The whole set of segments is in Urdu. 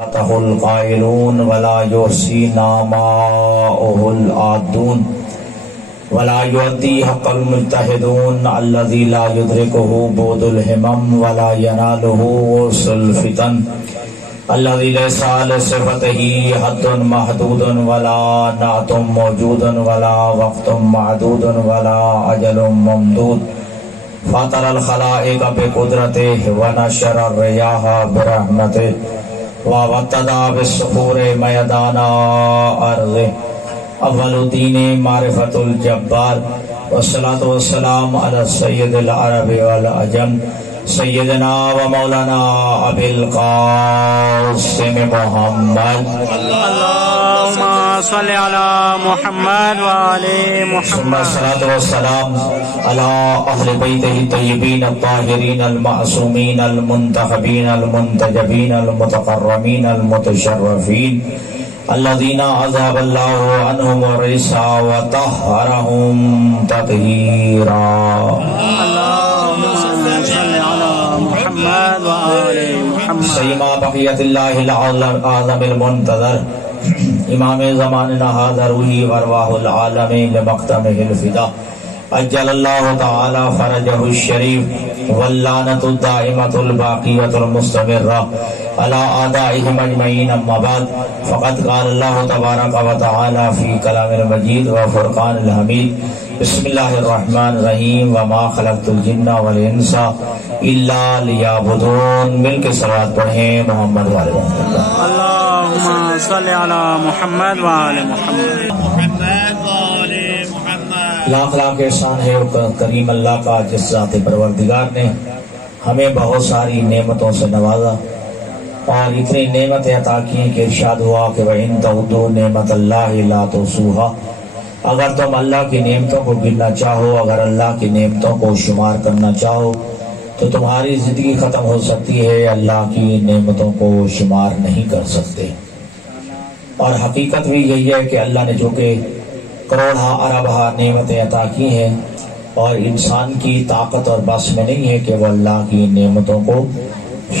فتح القائلون ولا يحصي نعماءه العادون ولا يؤدي حق المجتهدون الذي لا يدركه بعد الهمم ولا يناله وصل الفتن الذي ليس على صفته حد محدود ولا نعت موجود ولا وقت معدود ولا أجل ممدود فاطر الخلائق بقدرته ونشر الرياح برحمته وابتدى بالصخور میدان ارض اول دین معرفت الجبار والصلاة والسلام على سید العرب والعجم سیدنا و مولانا ابی القاسم محمد اللهم صل على محمد وآل محمد الصلاة والسلام على اہل بیتہ الطیبین الطاہرین المعصومین المنتخبین المنتجبین المتقرمین المتشرفین الذين عذاب الله عنهم الرجس وطهرهم تطهيرا اللهم صل على محمد وآل محمد سيما بقية الله الأعظم المنتظر امام زماننا هذا روحي وارواح العالمين لمقتمه الفدا اجل الله تعالى فرجه الشريف واللعنة الدائمة الباقية المستمرة على أعدائهم أجمعين. أما بعد فقد قال الله تبارك وتعالى في كلام المجيد وفرقان الحميد بسم الله الرحمن الرحيم وما خلقت الجن والإنس إلا ليعبدون. مل کے صلوات پڑھیں محمد والے محمد. اللهم صل على محمد وآل محمد. لاکھ لاکھ احسان ہے کریم اللہ کا جس ذات پروردگار نے ہمیں بہت ساری نعمتوں سے نوازا اور اتنی نعمتیں عطا کی کہ ارشاد ہوا کہ وَإِن تَعُدُّوا نِعْمَتَ اللَّهِ لَا تُحْصُوهَا. اگر تم اللہ کی نعمتوں کو گننا چاہو، اگر اللہ کی نعمتوں کو شمار کرنا چاہو تو تمہاری زندگی ختم ہو سکتی ہے. اللہ کی نعمتوں کو شمار نہیں کر سکتے. اور حقیقت بھی یہی ہے کہ اللہ نے جو کہ کروڑہ اربہ نعمتیں عطا کی ہیں اور انسان کی طاقت اور بس میں نہیں ہے کہ وہ اللہ کی نعمتوں کو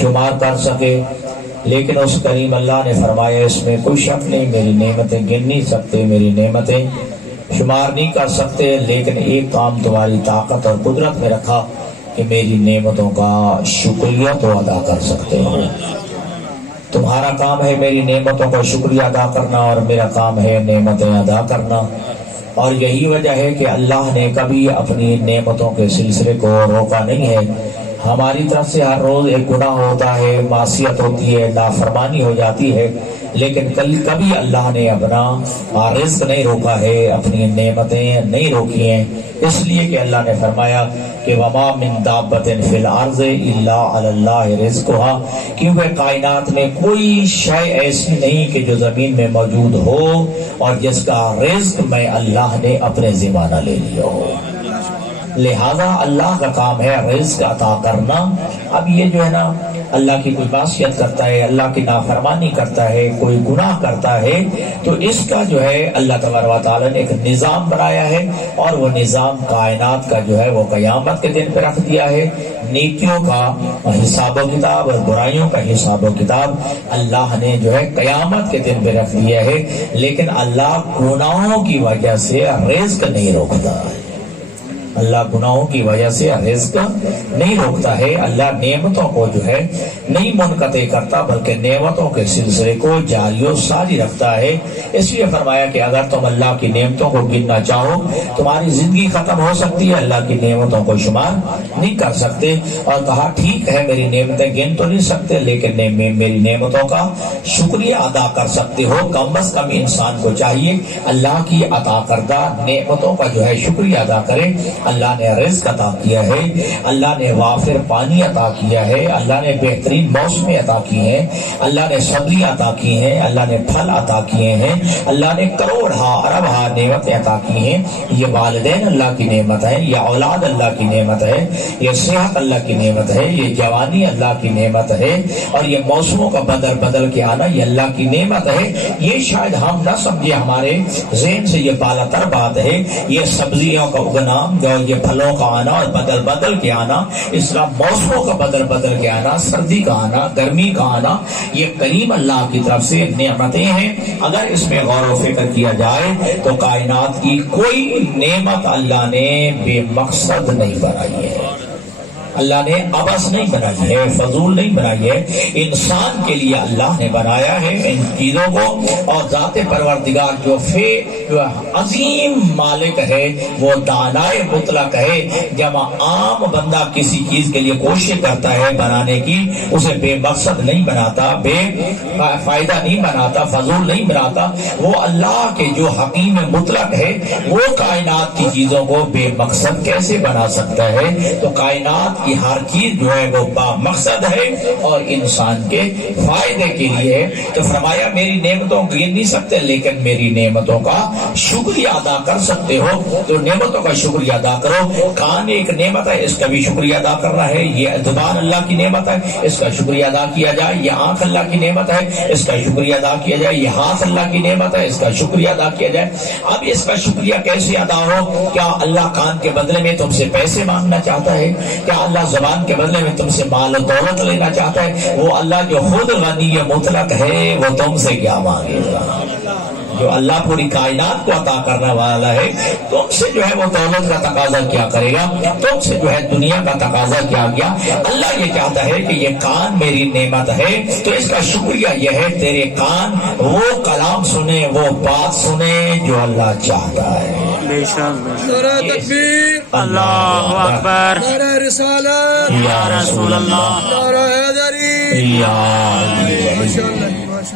شمار کر سکے. لیکن اس کریم اللہ نے فرمایا اس میں کوئی شک نہیں، میری نعمتیں گن نہیں سکتے، میری نعمتیں شمار نہیں کر سکتے، لیکن ایک کام تمہاری طاقت اور قدرت میں رکھا کہ میری نعمتوں کا شکریہ تو ادا کر سکتے ہو. تمہارا کام ہے میری نعمتوں کا شکریہ ادا کرنا اور میرا کام ہے نعمتیں ادا کرنا. اور یہی وجہ ہے کہ اللہ نے کبھی اپنی نعمتوں کے سلسلے کو روکا نہیں ہے. ہماری طرف سے ہر روز ایک گناہ ہوتا ہے، معصیت ہوتی ہے، نافرمانی ہو جاتی ہے، لیکن کبھی اللہ نے اپنا رزق نہیں روکا ہے، اپنی نعمتیں نہیں روکی ہیں. اس لیے کہ اللہ نے فرمایا کہ وما من دابۃ فی الارض الا علی اللہ رزقھا، کیونکہ کائنات میں کوئی شے ایسی نہیں کہ جو زمین میں موجود ہو اور جس کا رزق میں اللہ نے اپنے ذمہ نہ لے لیا ہو. لہذا اللہ کا کام ہے رزق عطا کرنا. اب یہ جو ہے نا اللہ کی کوئی معصیت کرتا ہے، اللہ کی نافرمانی کرتا ہے، کوئی گناہ کرتا ہے، تو اس کا جو ہے اللہ تبارک و تعالیٰ نے ایک نظام بنایا ہے اور وہ نظام کائنات کا جو ہے وہ قیامت کے دن پہ رکھ دیا ہے. نیکیوں کا حساب و کتاب اور برائیوں کا حساب و کتاب اللہ نے جو ہے قیامت کے دن پہ رکھ دیا ہے. لیکن اللہ گناہوں کی وجہ سے رزق نہیں روکتا ہے. اللہ گناہوں کی وجہ سے رزق نہیں روکتا ہے. اللہ نعمتوں کو جو ہے نہیں منقطع کرتا بلکہ نعمتوں کے سلسلے کو جاری و ساری رکھتا ہے. اس لیے فرمایا کہ اگر تم اللہ کی نعمتوں کو گننا چاہو تمہاری زندگی ختم ہو سکتی ہے، اللہ کی نعمتوں کو شمار نہیں کر سکتے. اور کہا ٹھیک ہے میری نعمتیں گن تو نہیں سکتے لیکن میری نعمتوں کا شکریہ ادا کر سکتے ہو. کم از کم انسان کو چاہیے اللہ کی عطا کردہ نعمتوں کا جو ہے شکریہ ادا کرے. اللہ نے رزق عطا کیا ہے، اللہ نے وافر پانی عطا کیا ہے، اللہ نے بہترین موسمیں عطا کی ہیں، اللہ نے سبزیاں عطا کی ہیں، اللہ نے پھل عطا کیے ہیں، اللہ نے کروڑہ اربہ نعمتیں عطا کی ہیں. یہ والدین اللہ کی نعمت ہے، یہ اولاد اللہ کی نعمت ہے، یہ صحت اللہ کی نعمت ہے، یہ جوانی اللہ کی نعمت ہے، اور یہ موسموں کا بدل کے آنا یہ اللہ کی نعمت ہے. یہ شاید ہم نہ سمجھے، ہمارے ذہن سے یہ بالا تر بات ہے. یہ سبزیوں کا اگنا جو یہ پھلوں کا آنا اور بدل بدل کے آنا، اس طرح موسموں کا بدل بدل کے آنا، سردی کا آنا، گرمی کا آنا، یہ کریم اللہ کی طرف سے نعمتیں ہیں۔ اگر اس میں غور و فکر کیا جائے تو کائنات کی کوئی نعمت اللہ نے بے مقصد نہیں بنائی ہے، اللہ نے عبث نہیں بنائی ہے، فضول نہیں بنائی ہے، انسان کے لیے اللہ نے بنایا ہے ان چیزوں کو۔ اور ذات پروردگار جو عظیم مالک ہے، وہ دانائے مطلق ہے۔ جب عام بندہ کسی چیز کے لیے کوشش کرتا ہے بنانے کی، اسے بے مقصد نہیں بناتا، بے فائدہ نہیں بناتا، فضول نہیں بناتا۔ وہ اللہ کے جو حکیم مطلق ہے، وہ کائنات کی چیزوں کو بے مقصد کیسے بنا سکتا ہے؟ تو کائنات کی ہر چیز جو ہے وہ با مقصد ہے اور انسان کے فائدے کے لیے ہے۔ تو فرمایا میری نعمتوں کو گن نہیں سکتے، لیکن میری نعمتوں کا شکریہ ادا کر سکتے ہو، تو نعمتوں کا شکریہ ادا کرو۔ کان ایک نعمت ہے، اس کا بھی شکریہ ادا کرنا ہے۔ یہ زبان اللہ کی نعمت ہے، اس کا شکریہ ادا کیا جائے۔ یہ آنکھ اللہ کی نعمت ہے، اس کا شکریہ ادا کیا جائے۔ یہ ہاتھ اللہ کی نعمت ہے، اس کا شکریہ ادا کیا جائے۔ اب اس کا شکریہ کیسے ادا ہو؟ کیا اللہ کان کے بدلے میں تم سے پیسے مانگنا چاہتا ہے؟ کیا اللہ زبان کے بدلے میں تم سے مال و دولت لینا چاہتا ہے؟ وہ اللہ جو خود غنی مطلق ہے، وہ تم سے کیا مانگے گا؟ جو اللہ پوری کائنات کو عطا کرنے والا ہے، تم سے جو ہے وہ دولت کا تقاضا کیا کرے گا؟ تم سے جو ہے دنیا کا تقاضا کیا گیا؟ اللہ یہ چاہتا ہے کہ یہ کان میری نعمت ہے، تو اس کا شکریہ یہ ہے تیرے کان وہ کلام سنے، وہ بات سنے جو اللہ چاہتا ہے۔ بے شک نعرہ تکبیر، اللہ اکبر، نعرہ رسالت، یا رسول اللہ، نعرہ حیدری،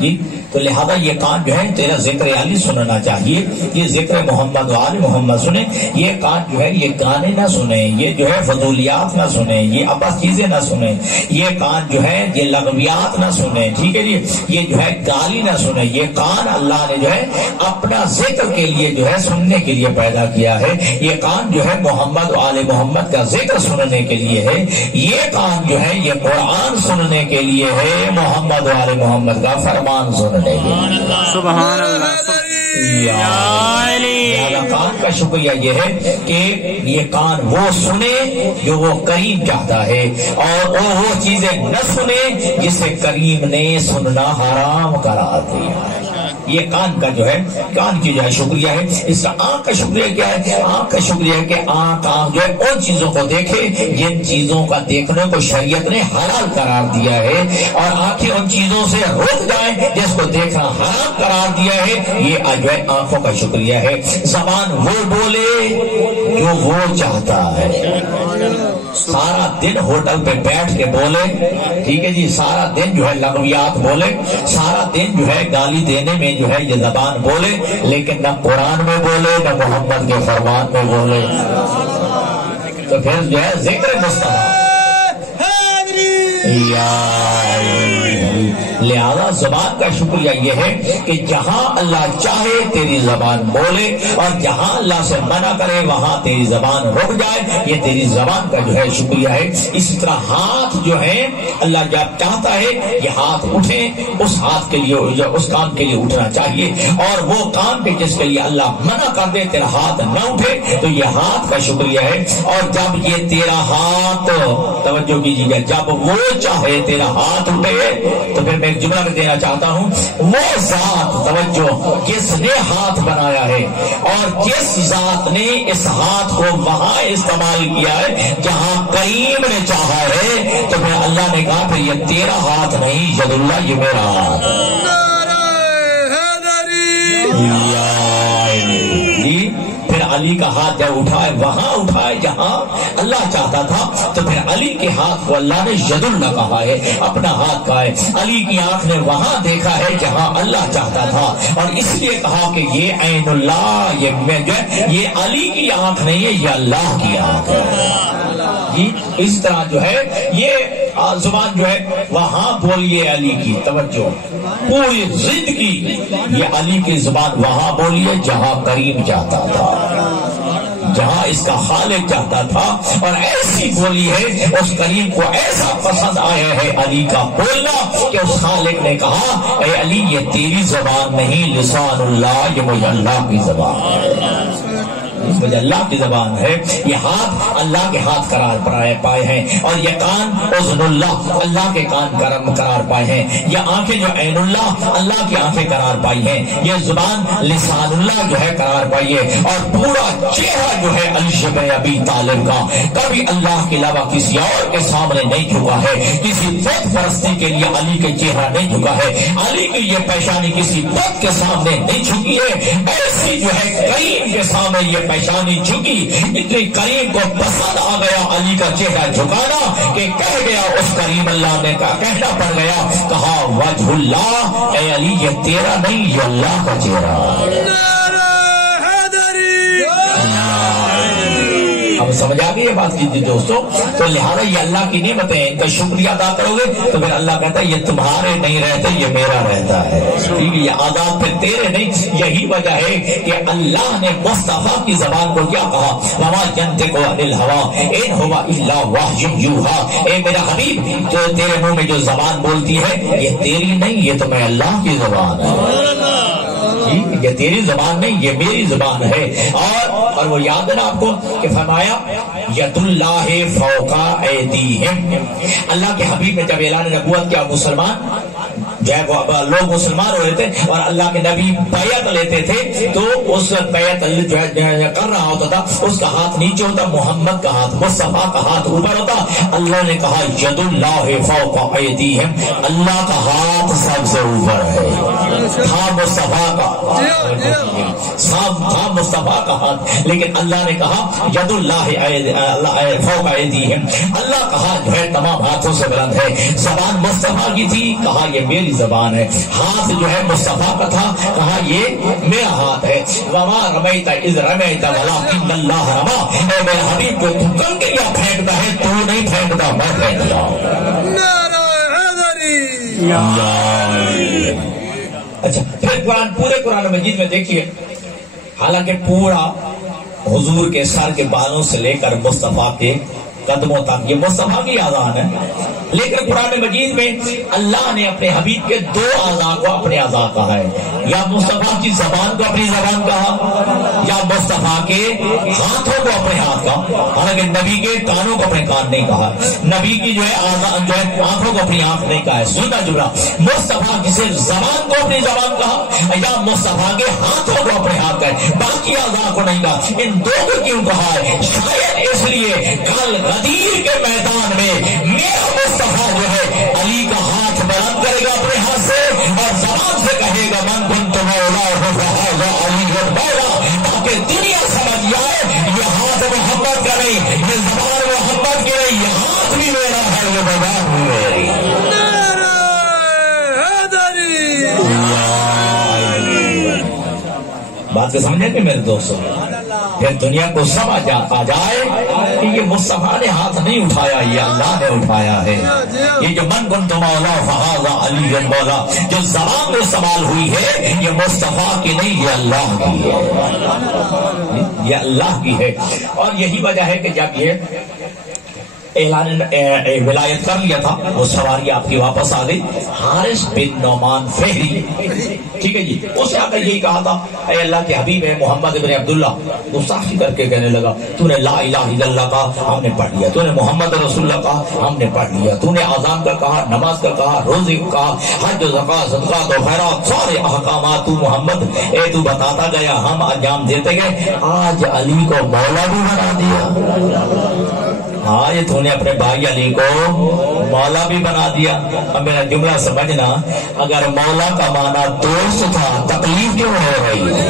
جی تو لہذا یہ کان جو ہے تیرا ذکر علی سننا چاہیے، یہ ذکر محمد و آل محمد سنے۔ یہ کان جو ہے یہ گانے نہ سنے، یہ جو ہے فضولیات نہ سنے، یہ عبث چیزیں نہ سنے۔ یہ کان جو ہے یہ لغویات نہ سنے، ٹھیک ہے جی، یہ جو ہے گالی نہ سنے۔ یہ کان اللہ نے جو ہے اپنا ذکر کے لیے جو ہے سننے کے لیے پیدا کیا ہے۔ یہ کان جو ہے محمد و آل محمد کا ذکر سننے کے لیے ہے۔ یہ کان جو ہے یہ قرآن سننے کے لیے ہے، محمد و آل محمد کا فرمان سننے کے لیے۔ سبحان اللہ، کان کا شکریہ یہ ہے کہ یہ کان وہ سنے جو وہ کریم چاہتا ہے، اور وہ چیزیں نہ سنے جسے کریم نے سننا حرام قرار دیا۔ یہ کان کا جو ہے، کان کی جو ہے شکریہ ہے۔ اس کا آنکھ کا شکریہ کیا ہے؟ آنکھ کا شکریہ ہے کہ آنکھ جو ہے ان چیزوں کو دیکھے جن چیزوں کا دیکھنے کو شریعت نے حلال قرار دیا ہے، اور آنکھیں ان چیزوں سے رک جائیں جس کو دیکھنا حرام قرار دیا ہے۔ یہ جو ہے آنکھوں کا شکریہ ہے۔ زبان وہ بولے جو وہ چاہتا ہے۔ سارا دن ہوٹل پہ بیٹھ کے بولے، ٹھیک ہے جی، سارا دن جو ہے لغویات بولے، سارا دن جو ہے گالی دینے میں جو ہے یہ زبان بولے، لیکن نہ قرآن میں بولے نہ محمد کے فرمان میں بولے، تو پھر جو ہے ذکر مصطفیٰ۔ لہذا زبان کا شکریہ یہ ہے کہ جہاں اللہ چاہے تیری زبان بولے، اور جہاں اللہ سے منع کرے وہاں تیری زبان رک جائے۔ یہ تیری زبان کا جو ہے شکریہ ہے۔ اسی طرح ہاتھ جو ہے اللہ جب چاہتا ہے یہ ہاتھ اٹھے، اس ہاتھ کے لیے اس کام کے لیے اٹھنا چاہیے، اور وہ کام پہ جس کے لیے اللہ منع کر دے تیرا ہاتھ نہ اٹھے، تو یہ ہاتھ کا شکریہ ہے۔ اور جب یہ تیرا ہاتھ، توجہ کیجیے، جب وہ چاہے تیرا ہاتھ اٹھے، تو پھر میں جملہ میں دینا چاہتا ہوں، وہ ذات، توجہ، جس نے ہاتھ بنایا ہے اور جس ذات نے اس ہاتھ کو وہاں استعمال کیا ہے جہاں کریم نے چاہا ہے، تو پھر اللہ نے کہا پھر یہ تیرا ہاتھ نہیں ید اللہ، یہ میرا ہاتھ جی۔ پھر علی کا ہاتھ جب اٹھائے وہاں اٹھائے جہاں اللہ چاہتا تھا، تو پھر علی کے ہاتھ کو اللہ نے ید اللہ کہا ہے، اپنا ہاتھ کہا ہے۔ علی کی آنکھ نے وہاں دیکھا ہے جہاں اللہ چاہتا تھا، اور اس لیے کہا کہ یہ عین اللہ، یہ علی کی آنکھ نہیں ہے، یہ اللہ کی آنکھ ہے جی۔ اس طرح جو ہے یہ زبان جو ہے وہاں بولیے علی کی، توجہ، پوری زندگی یہ علی کی زبان وہاں بولیے جہاں کریم چاہتا تھا، جہاں اس کا خالق چاہتا تھا، اور ایسی بولی ہے اس کریم کو ایسا پسند آیا ہے علی کا بولنا کہ اس خالق نے کہا اے علی یہ تیری زبان نہیں، لسان اللہ، یہ مجھے اللہ کی زبان ہے۔ اس وجہ اللہ کی زبان ہے، یہ ہاتھ اللہ کے ہاتھ قرار پائے ہیں، اور یہ کان اذن اللہ، اللہ کے کان قرار پائے ہیں، یہ آنکھیں جو عین اللہ، اللہ کی آنکھیں قرار پائی ہیں، یہ زبان لسان اللہ جو ہے قرار پائی ہے، اور پورا چہرہ جو ہے علی بن ابی طالب کا کبھی اللہ کے علاوہ کسی اور کے سامنے نہیں جھکا ہے، کسی بت پرستی کے لیے علی کے چہرہ نہیں جھکا ہے، علی کی یہ پیشانی کسی بت کے سامنے نہیں جھکی ہے، ایسی جو ہے کریم کے سامنے یہ پیشانی جھکی، اتنی کریم کو پسند آ گیا علی کا چہرہ جھکانا کہ کہہ گیا اس کریم اللہ نے کہنا پڑ گیا، کہا وجہ اللہ، اے علی یہ تیرا نہیں یہ اللہ کا چہرہ۔ اب سمجھ آ گئی یہ بات کی دوستوں، تو لہٰذا یہ اللہ کی نعمتیں ہیں، ان کا شکریہ ادا کرو گے تو پھر اللہ کہتا ہے یہ تمہارے نہیں رہتے، یہ میرا رہتا ہے، ٹھیک ہے، یہ آزاد پھر تیرے نہیں۔ یہی وجہ ہے کہ اللہ نے مصطفیٰ کی زبان کو کیا کہا، وما ينطق عن الهوى ان هو الا وحی یوحی، اے میرا حبیب تو تیرے منہ میں جو زبان بولتی ہے یہ تیری نہیں، یہ تو میں اللہ کی زبان ہے، یہ تیری زبان نہیں یہ میری زبان ہے۔ اور وہ یاد ہے نا آپ کو کہ فرمایا ید اللہ فوق ایدیہم، اللہ کے حبیب نے جب اعلان نبوت کیا مسلمان جو ہے وہ لوگ مسلمان ہو رہے تھے اور اللہ کے نبی بیعت لیتے تھے تو اس بیعت جو ہے کر رہا ہوتا تھا اس کا ہاتھ نیچے ہوتا، محمد کا ہاتھ مصطفیٰ کا ہاتھ اوپر ہوتا، اللہ نے کہا ید اللہ فوق ایدیہم، اللہ کا ہاتھ سب سے اوپر ہے، تھا مصطفیٰ کا تھا مصطفیٰ کا ہاتھ، لیکن اللہ نے کہا ید اللہ فوق ایدیہم، اللہ کا ہاتھ جو ہے تمام ہاتھوں سے بلند ہے، زبان مصطفیٰ کی تھی، کہا یہ میری زبان ہے، ہاتھ جو ہے مصطفیٰ کا تھا، کہا یہ میرا ہاتھ ہے، وما رمیت اذ رمیت ولکن اللہ رما، اے میرے حبیب کو تو کنکریاں پھینکتا ہے، تو نہیں پھینکتا میں پھینکتا ہوں۔ اچھا پھر قرآن پورے قرآن مجید میں دیکھیے، حالانکہ پورا حضور کے سر کے بالوں سے لے کر مصطفیٰ کے قدموں تک یہ مصطفیٰ کی اذان ہے، لیکن قرآن مجید میں اللہ نے اپنے حبیب کے دو اعضاء کو اپنے اعضاء کہا ہے، یا مصطفیٰ کی زبان کو اپنی زبان کہا، یا مصطفیٰ کے ہاتھوں کو اپنے ہاتھ کہا، حالانکہ نبی کے کانوں کو اپنے کان نہیں کہا، نبی کی جو ہے آنکھوں کو اپنی آنکھ نہیں کہا ہے، سننا جملہ، مصطفیٰ کی صرف زبان کو اپنی زبان کہا یا مصطفیٰ کے ہاتھوں کو اپنے ہاتھ کہا، باقی اعضاء کو نہیں کہا، ان دو کو کیوں کہا ہے؟ شاید اس لیے کل غدیر کے میدان میں میرا مصطفیٰ جو ہے علی کا ہاتھ بلند کرے گا اپنے ہاتھ سے اور زبان سے کہے گا من کنت مولاہ فہذا علی مولا، تاکہ دنیا سمجھ جائے یہ ہاتھ محمد کا نہیں، یہ زبان محمد کی نہیں، یہ ہاتھ بھی میرا ہے، یہ زبان بھی میری۔ بات کو سمجھیں گے میرے دوستوں، پھر دنیا کو سمجھ آ جائے کہ یہ مصطفیٰ نے ہاتھ نہیں اٹھایا، یہ اللہ نے اٹھایا ہے، یہ جو من کنت مولا فہذا علی مولا جو زبان میں استعمال ہوئی ہے یہ مصطفیٰ کی نہیں، یہ اللہ کی ہے، یہ اللہ کی ہے۔ اور یہی وجہ ہے کہ جب یہ اعلان ولایت کر لیا تھا وہ سواری آپ کی واپس آ گئی، حارث بن نعمان فہری، ٹھیک ہے جی، اسے آ کر یہی کہا تھا اے اللہ کے حبیب ہے محمد ابن عبداللہ، گستاخی کر کے کہنے لگا تو نے لا الہ الا اللہ کہا ہم نے پڑھ لیا، تو نے محمد رسول اللہ کہا ہم نے پڑھ لیا، تو نے اذان کا کہا، نماز کا کہا، روزے کا کہا، حج و زکات صدقات و خیرات سارے احکامات تو محمد اے تو بتاتا گیا، ہم انجام دیتے گئے، آج علی کو مولا بھی بنا دیا، ہاں یہ تو نے اپنے بھائی علی کو مولا بھی بنا دیا۔ اب میرا جملہ سمجھنا، اگر مولا کا معنی دوست تھا تکلیف کیوں ہو رہی ہے؟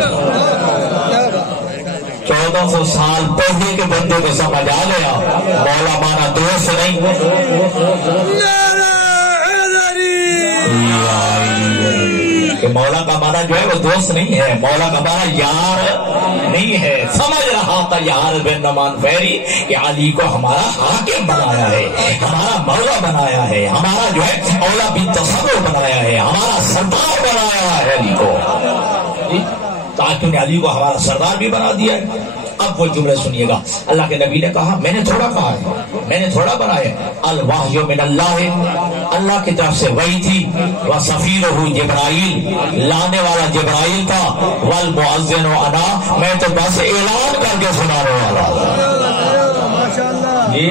1400 سال پہلے کے بندے کو سمجھ آ گیا مولا معنی دوست نہیں، کہ مولا کا معنی جو ہے وہ دوست نہیں ہے، مولا کا معنی یار نہیں ہے۔ سمجھ رہا تھا یار بن نعمان فہری کہ علی کو ہمارا حاکم بنایا ہے، ہمارا مولا بنایا ہے، ہمارا جو ہے اولا بن تصور بنایا ہے، ہمارا سردار بنایا ہے علی کو، تاکہ نے علی کو ہمارا سردار بھی بنا دیا ہے۔ اب وہ جملے سنیے گا. اللہ کے نبی نے کہا میں نے تھوڑا کہا ہے, میں نے تھوڑا بنایا. الوحی من اللہ, اللہ کی طرف سے وحی تھی. وصفیرہ جبرائیل, لانے والا جبرائیل تھا. والمؤذن انا, میں تو بس اعلان کر کے سنانے والا. جی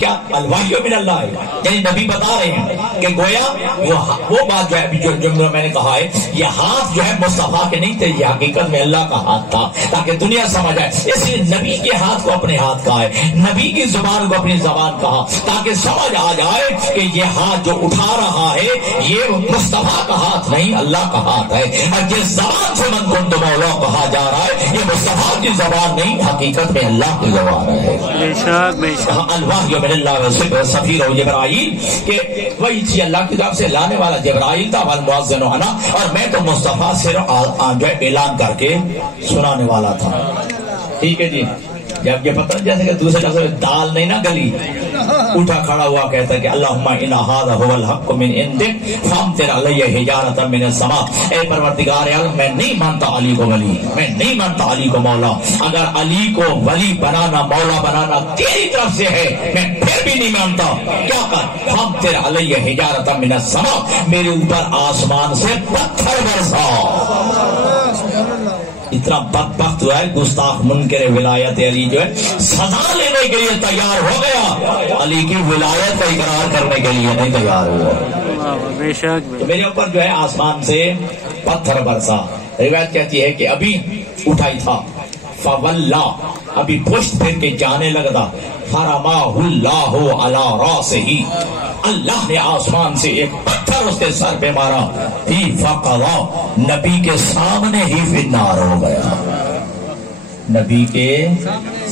کیا الوحی من اللہ ہے, یعنی نبی بتا رہے ہیں کہ گویا وہ بات جو ہے جو میں نے کہا ہے, یہ ہاتھ جو ہے مصطفیٰ کے نہیں تھے, یہ حقیقت میں اللہ کا ہاتھ تھا, تاکہ دنیا سمجھ آئے. اس لیے نبی کے ہاتھ کو اپنے ہاتھ کہا ہے, نبی کی زبان کو اپنی زبان کہا, تاکہ سمجھ آ جائے کہ یہ ہاتھ جو اٹھا رہا ہے یہ مصطفیٰ کا ہاتھ نہیں, اللہ کا ہاتھ ہے. اور جس زبان سے من کنت مولا کہا جا رہا ہے یہ مصطفیٰ کی زبان نہیں, حقیقت میں اللہ کی زبان ہے. بے شک بے شک. الوحی من اللہ سفیر جبرائیل, کہ وہی تھی اللہ کی طرف سے, لانے والا جبرائیل تھا. والمؤذن انا, اور میں تو مصطفیٰ صرف جو ہے اعلان کر کے سنانے والا تھا. ٹھیک ہے جی. جب یہ پتہ جیسے کہ دوسرے لفظ دال نہیں نا گلی, اٹھا کھڑا ہوا کہتا ہے کہ اللہم ان ھذا ھو الحق من عندک فامطر علیہ حجارۃ من السماء. اے پروردگار عالم, میں نہیں مانتا علی کو ولی, میں نہیں مانتا علی کو مولا. اگر علی کو ولی بنانا, مولا بنانا تیری طرف سے ہے, میں پھر بھی نہیں مانتا. کیا کر, فامطر علیہ حجارۃ من السماء, میرے اوپر آسمان سے پتھر برسا. اتنا بدبخت ہوا ہے گستاخ منکر ولایت علی جو ہے سزا لینے کے لیے تیار ہو گیا, علی کی ولایت کا اقرار کرنے کے لیے نہیں تیار ہوا. بے شک. تو میرے اوپر جو ہے آسمان سے پتھر برسا. روایت کہتی ہے کہ ابھی اٹھائی تھا, فولا, ابھی پشت پھر کے جانے لگا. فرماہ اللہ علی راسہ, اللہ نے آسمان سے ایک پتھر اس کے سر پہ مارا. فی فقضا, نبی کے سامنے ہی فی النار ہو گیا, نبی کے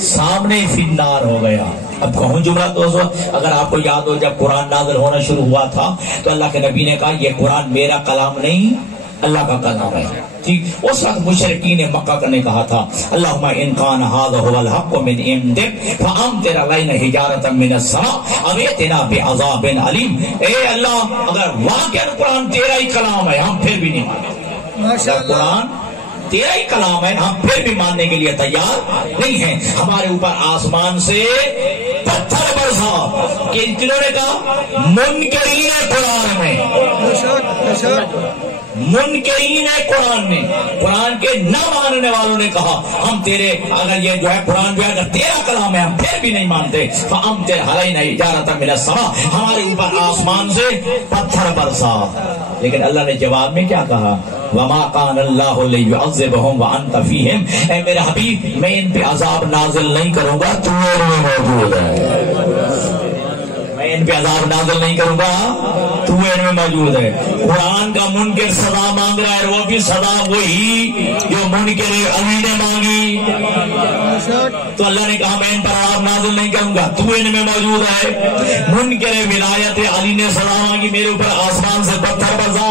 سامنے فی النار ہو گیا. اب کہوں جملہ دوستو, اگر آپ کو یاد ہو جب قرآن نازل ہونا شروع ہوا تھا تو اللہ کے نبی نے کہا یہ قرآن میرا کلام نہیں, اللہ کا کلام ہے. ٹھیک, اس وقت مشرکین مکہ نے کہا تھا اللہم ان کان ھذا ھو الحق من عندک فامطر علینا حجارۃ من السماء او ائتنا بعذاب علیم. اے اللہ, اگر واقعا قرآن تیرا ہی کلام ہے ہم پھر بھی نہیں مانیں. قرآن تیرا ہی کلام ہے ہم پھر بھی ماننے کے لیے تیار نہیں ہیں. ہمارے اوپر آسمان سے پتھر برسا. کہ کنہوں نے کہا, منکرین قرآن میں, منکرین قرآن نے, قرآن کے نہ ماننے والوں نے کہا ہم تیرے, اگر یہ جو ہے قرآن جو ہے اگر تیرا کلام ہے ہم پھر بھی نہیں مانتے. فامطر علینا حجارۃ من السماء, ہمارے اوپر آسمان سے پتھر برسا. لیکن اللہ نے جواب میں کیا کہا, وما کان اللہ لیعذبہم وانت فیہم. اے میرے حبیب, میں ان پہ عذاب نازل نہیں کروں گا, تو ان میں موجود ہے. میں ان پہ عذاب نازل نہیں کروں گا, تو ان میں موجود ہے. قرآن کا منکر سزا مانگ رہا ہے, وہ بھی سزا وہی جو منکر علی نے مانگی. تو اللہ نے کہا میں ان پر عذاب نازل نہیں کروں گا, تو ان میں موجود ہے. منکر ولایت علی نے سزا مانگی, میرے اوپر آسمان سے پتھر برسا.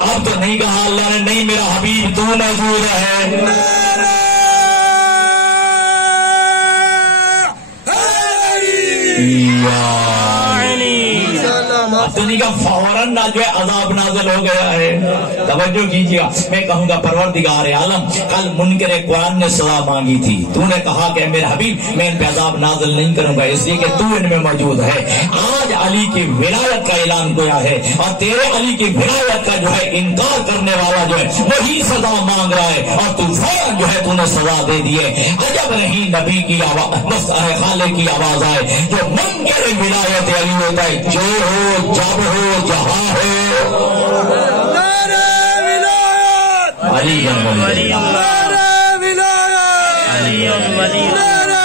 اب تو نہیں کہا اللہ نے, نہیں میرا حبیب تو موجود ہے. نہیں کا فوراً جو ہے عذاب نازل ہو گیا ہے. توجہ کیجیے گا, میں کہوں گا پروردگار عالم, کل منکر قرآن نے سزا مانگی تھی, تو نے کہا کہ میرے حبیب میں ان پہ عذاب نازل نہیں کروں گا اس لیے کہ تو ان میں موجود ہے. آج علی کی ولایت کا اعلان کیا ہے, اور تیرے علی کی ولایت کا جو ہے انکار کرنے والا جو ہے وہی سزا مانگ رہا ہے, اور تو فوراً جو ہے تو نے سزا دے دی ہے. عجب نہیں نبی کی آواز, خالق کی آواز آئے جو منکر ولایت علی ہوتا ہے, جو ہو جب ہو جہاں ہو. علی ولی اللہ, علی ولی اللہ,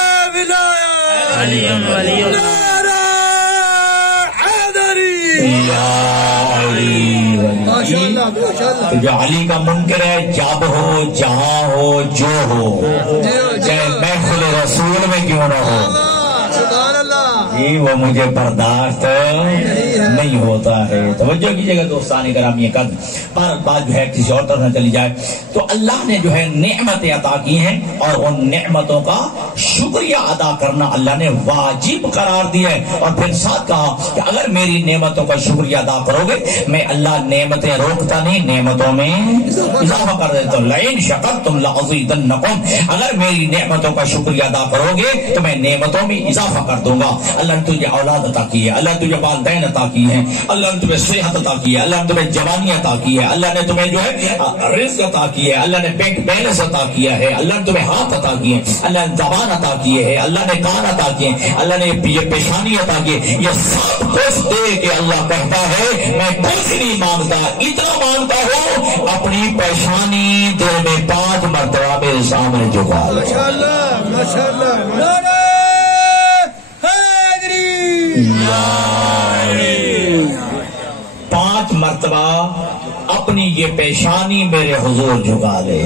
علی ولی اللہ. جو علی کا منکر ہے, جب ہو جہاں ہو جو ہو, چاہے محفل رسول میں کیوں نہ ہو, جی وہ مجھے برداشت نہیں ہوتا ہے۔ توجہ کیجیے گا دوستان گرامی قدر، پر بات جو ہے کسی اور طرف نہ چلی جائے تو اللہ نے جو ہے نعمتیں عطا کی ہیں اور ان نعمتوں کا شکریہ ادا کرنا اللہ نے واجب قرار دیا ہے، اور پھر ساتھ کہا کہ اگر میری نعمتوں کا شکریہ ادا کرو گے میں اللہ نعمتیں روکتا نہیں، نعمتوں میں اضافہ کر دیتا ہوں۔ لئن شکرتم لأزیدنکم، اگر میری نعمتوں کا شکریہ ادا کرو گے تو میں نعمتوں میں اضافہ کر دوں گا۔ اللہ نے تجھے اولاد عطا کی ہے، اللہ نے تجھے والدین عطا کی ہیں، اللہ نے تمہیں صحت عطا کی ہے، اللہ نے تمہیں جوانی عطا کی ہے، اللہ نے تمہیں جو ہے رزق عطا کی ہے، اللہ نے بینک بیلنس عطا کیا ہے، اللہ نے تمہیں ہاتھ عطا کیے، اللہ نے زبان عطا کیے ہے، اللہ نے کان عطا کیے، اللہ نے یہ پیشانی عطا کی، یہ سب کچھ دے کے اللہ کہتا ہے میں کچھ نہیں مانگتا، اتنا مانگتا ہوں اپنی پیشانی دل میں 5 مرتبہ میرے سامنے جھکا لے۔ ماشاءاللہ ماشاءاللہ، نعرہ حیدری، 5 مرتبہ اپنی یہ پیشانی میرے حضور جھکا لے،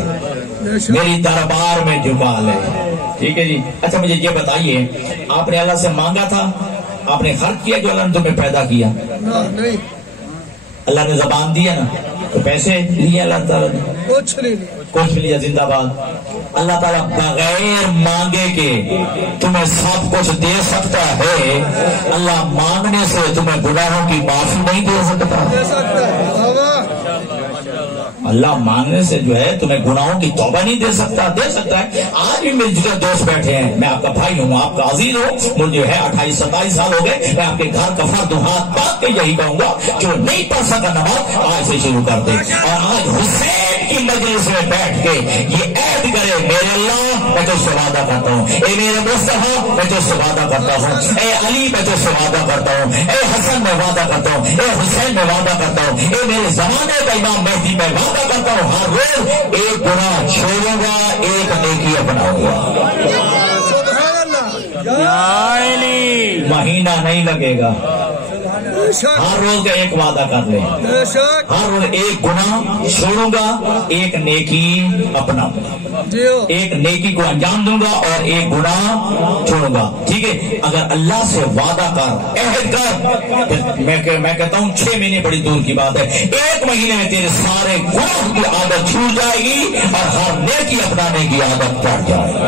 میری دربار میں جھکا لے۔ ٹھیک ہے جی۔ اچھا مجھے یہ بتائیے، آپ نے اللہ سے مانگا تھا، آپ نے خرچ کیا جو اللہ نے تمہیں پیدا کیا؟ نہیں، اللہ نے زبان دیا نا، تو پیسے لیے اللہ تعالیٰ نے؟ کچھ نہیں لیا۔ کچھ لیا، زندہ باد۔ اللہ تعالیٰ بغیر مانگے کے تمہیں سب کچھ دے سکتا ہے، اللہ مانگنے سے تمہیں گناہوں کی معافی نہیں دے سکتا۔ دے سکتا ہے، اللہ مانگنے سے جو ہے تمہیں گناہوں کی توبہ نہیں دے سکتا؟ دے سکتا ہے۔ آج بھی میرے جتنے دوست بیٹھے ہیں، میں آپ کا بھائی ہوں، آپ کا عزیز ہوں، مجھے جو ہے 28-27 سال ہو گئے، میں آپ کے گھر کا فرد ہوں، ہاتھ باندھ کے یہی کہوں گا جو نہیں پڑھ سکا نماز آج سے شروع کر دے، اور آج حسین کی مجلس میں بیٹھ کے یہ عہد کرے میرے اللہ میں تو سے وعدہ کرتا ہوں، اے میرے مصطفیٰ میں تو سے وعدہ کرتا ہوں، اے علی میں تو سے وعدہ کرتا ہوں، اے حسن میں وعدہ کرتا ہوں، اے حسین میں وعدہ کرتا ہوں، اے میرے زمانے کا امام مہدی میں وعدہ کرتا ہوں ہر روز ایک گناہ چھوڑوں گا، ایک نیکی اپناؤں گا۔ سبحان اللہ، مہینہ نہیں لگے گا، ہر روز کا ایک وعدہ کر لیں، بے شک، ہر روز ایک گناہ چھوڑوں گا، ایک نیکی اپناؤں گا، ایک نیکی کو انجام دوں گا اور ایک گناہ چھوڑوں گا۔ ٹھیک ہے، اگر اللہ سے وعدہ کر، عہد کر، میں کہتا ہوں 6 مہینے بڑی دور کی بات ہے، 1 مہینے میں تیرے سارے گناہ کی عادت چھوٹ جائے گی اور ہر نیکی اپنانے کی عادت پڑ جائے گی۔